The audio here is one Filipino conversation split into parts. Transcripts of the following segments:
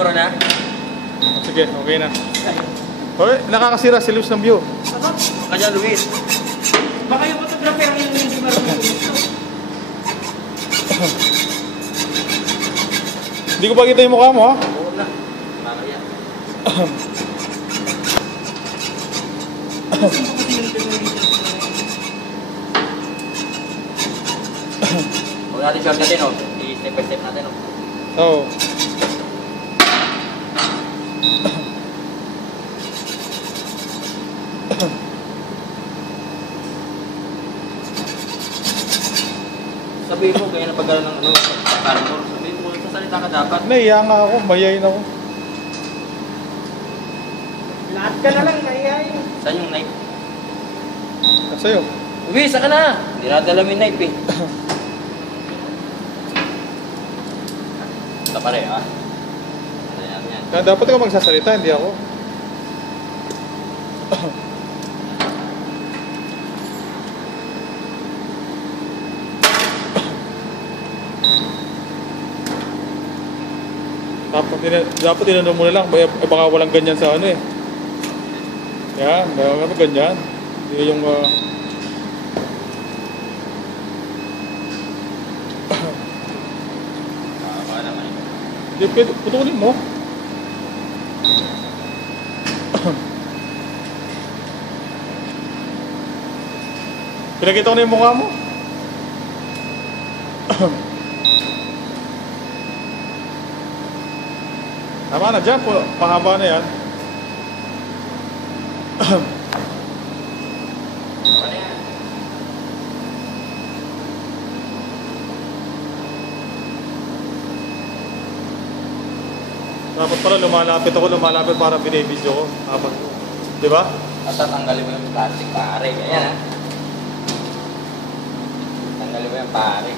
Puro na? Sige, okay na. Hoy, nakakasira si Luis ng view. Kanya Luis. Baka yung photographer ang hindi marunong gusto. Hindi ko pa kita yung mukha mo, ha? Oo na. Mamaya. Huwag natin short natin, oh. I-step by step natin, oh. Oo. Sabihin mo, kaya napagala ng ano, armor. Sabihin mo, sasalita ka dapat. Naiya nga ako, mayayin ako. Lahat ka na lang, kayayin. Saan yung knife? Sa'yo. Luis, saka na! Hindi natin alam yung knife, eh. Ito pare, ha? Ayan, yan. Kaya dapat ka magsasalita, hindi ako. Dapat tinanong mo na lang, baka walang ganyan sa ano eh. Yan, dapat ganyan. Hindi yung... Baka naman, eh. Hindi, putulin mo. Pinakita ko na yung mukha mo. Tama na dyan, pahaba na yan. Ano yan? Dapat pala lumalapit para binibidyo ko. Dapat. Di ba? At tatanggalin mo yung plastic, pare. Ayan, ha? Tanggalin mo yung pare.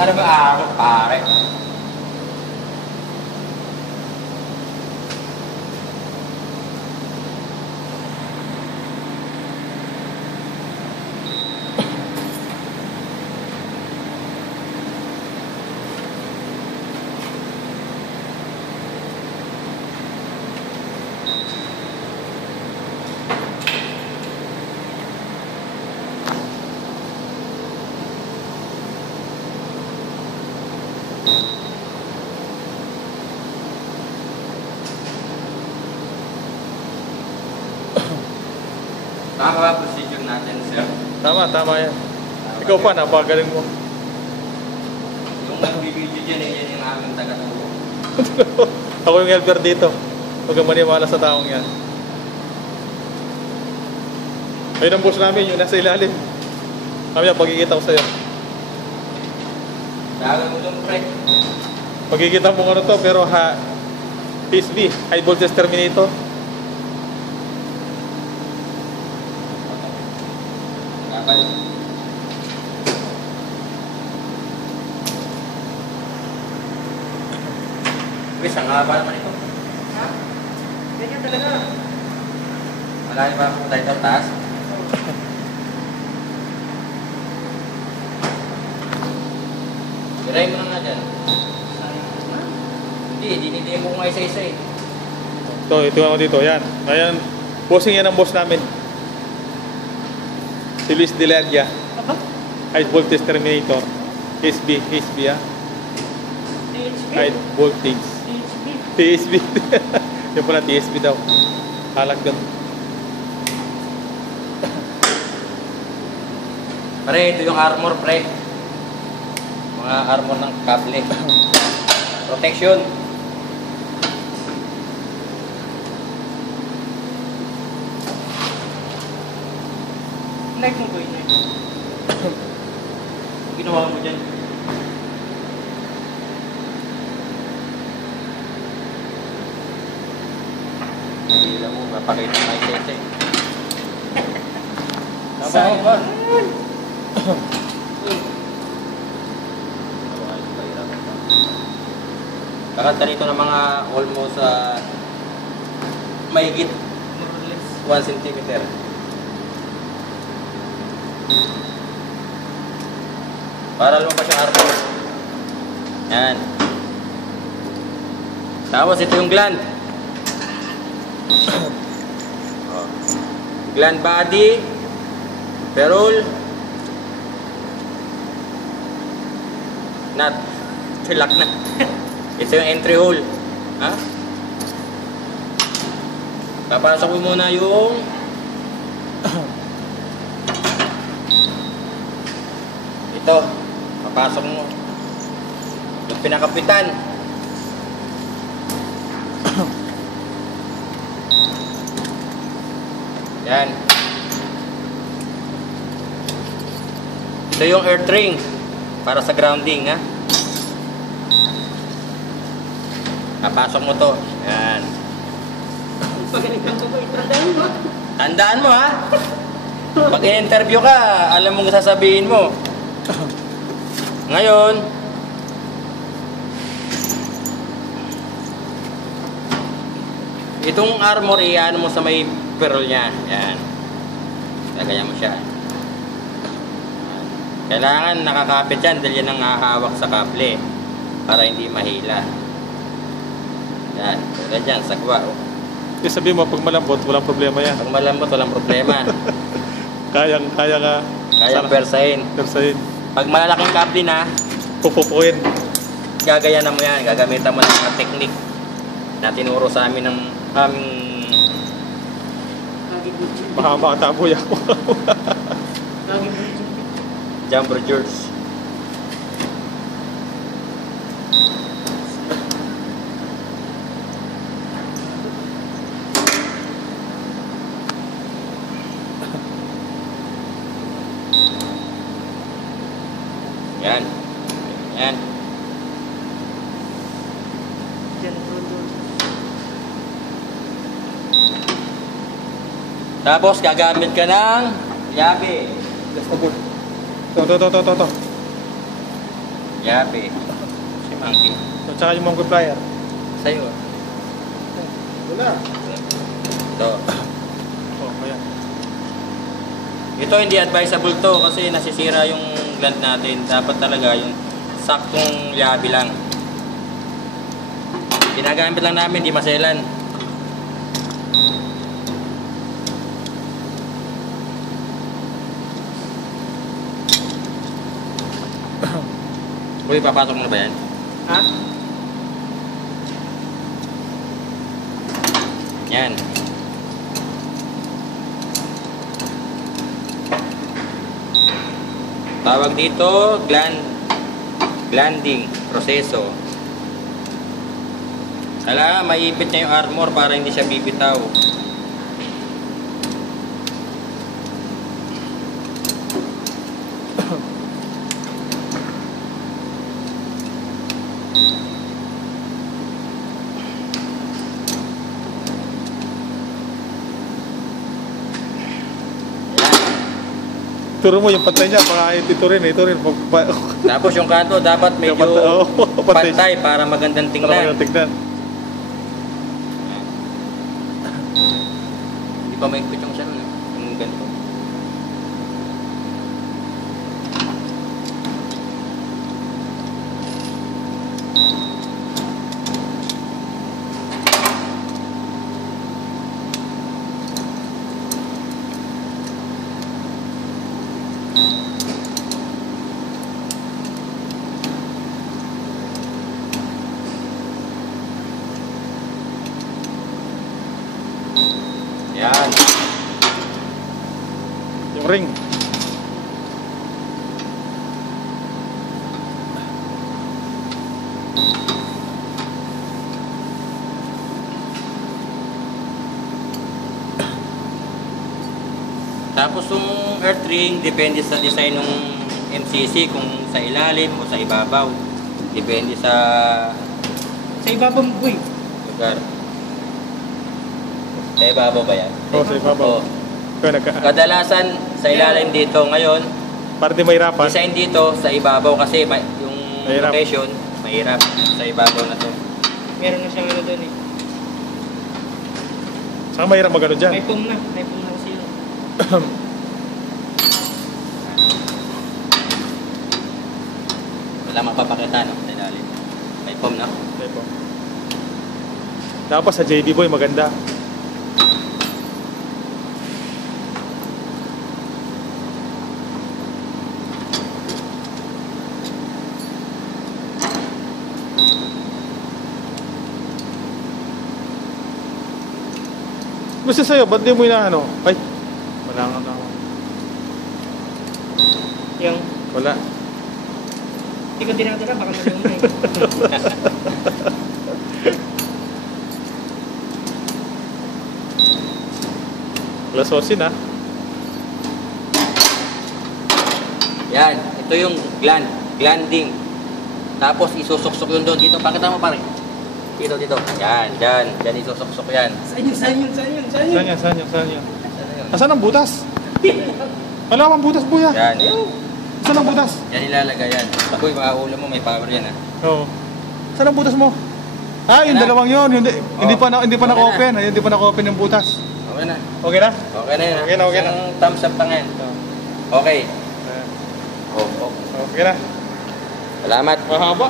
Ano ba araw, pare? Tama ba procedure natin, sir? Tama yan. Ikaw pa, napagaling mo. Yung nagbibideo dyan, yan yung aming taga-tubo. Ako yung helper dito. Huwag kang maniwala sa taong yan. Ayun ang boss namin, yung nasa ilalim. Kami pagkikita ko sa'yo. Dahil mo yung pre. Pagkikita mo ano to, pero PSV, high voltage terminator. Dapat. Wis, ang haba naman ito. Ha? Ganyan talaga. Malayo pa ako tayo sa taas. Iray mo na nga dyan. Hindi mo nga isa-isa eh. Ito ako dito, yan. Ayan, bossing yan ang boss namin. Si Luis Dilaria, Aba? high voltage terminator. TSB ha? THB? High voltage. THB? TSB. Yung pala TSB daw. Halag doon. Pare, ito yung armor, pre. Mga armor ng kable. Protection. Like mo ko yun eh. Ginawa mo dyan. Hindi lang mo, mapakita ng may sese. Tama ba? Kakanta nito ng mga almost mahigit 1 cm. Para lumabas yung armor. Yan. Tapos ito yung gland. Oh. Gland body, ferrule, nut. Lock na. Ito yung entry hole. Ha? Papasok mo muna yung ito. Papasok mo yung pinakapitan. Yan. Ito yung earth ring para sa grounding, ha? Papasok mo to. Yan. Pag ganitang ko, itandaan mo. Tandaan mo, ha? Pag i-interview ka, alam mo kung sasabihin mo. Ngayon, itong armor, iyan mo sa may pearl niya. Yan. Lagayan mo siya. Yan. Kailangan nakakapit yan dahil yan ang hahawak sa kable para hindi mahila. Yan. Tulad yan, sagwa. Oh. Yung sabi mo, pag malambot, walang problema yan. Pag malambot, walang problema. Kaya nga. Kaya persahin. Persahin. Pag malalaking kable na, Pupupuin. gagayanan mo yan. Gagamitan mo ng mga technique na tinuro sa amin ng aming Baka makataboy ako. jumper George. Yan. Yan. Tapos gagamit ka ng yabe. To. Yabe. Si Monkey. So, tsaka yung multiplier. Sa'yo. Wala. Ito. Oh, kaya. Ito hindi advisable to kasi nasisira yung gland natin. Dapat talaga yung saktong yabe lang. Ginagamit lang namin, di maselan. Uy, papasok mo na ba yan? Ha? Yan. Tawag dito, glanding proseso. Kailangan maipit niya yung armor para hindi siya bibitaw. Turo mo yung pantay niya, baka ito rin. Tapos yung kanto dapat medyo pantay. pantay para magandang tingnan. Tingnan. Hindi pa maigpit yung siya nun. Yung ganito. Yan. Yung ring. Tapos yung earth ring, depende sa design ng MCC kung sa ilalim o sa ibabaw. Depende sa Sa ibabaw mo, boy. lugar. Sa ibabaw ba yan? Oo, sa ibabaw. Oo. Kaya Kadalasan sa ilalim dito ngayon, para di mahirapan. design dito sa ibabaw kasi yung Mahirap. location mahirap sa ibabaw na to. Meron na siyang ano doon eh. Saka mahirap magano dyan. May pong na kasi yun. Wala magpapakita, no? Sa ilalim. May foam, no? Okay po. Tapos sa JB Boy, maganda. Gusto sa'yo, ba't di mo inaano? Ay, wala nga tama. Yung, Wala. hindi ko dinadala, baka magaling na eh. Lasosin ha. Yan. Ito yung glanding. Tapos isusuksok yun doon. Dito, pakita mo pare. Dito. Yan, dyan. Dyan isusuksok yan. Saan yun? Saan yan? Saan yan? Saan na yun? Asan ang butas? Wala akong butas, Boy ha. Yan. Asan ang butas? Yan ilalagay yan. Uy, mga ulo mo, may power yan ha. Oo. Saan ang butas mo? Ah, yung Wala. dalawang yun. Hindi pa Okay na-open. Hindi pa na-open yung butas. Okay na. Okay na? Okay na yun ha. Okay na. Isang thumbs up pa nga yan. Okay. Ayan. Oh. Okay na. Salamat. Mahaba.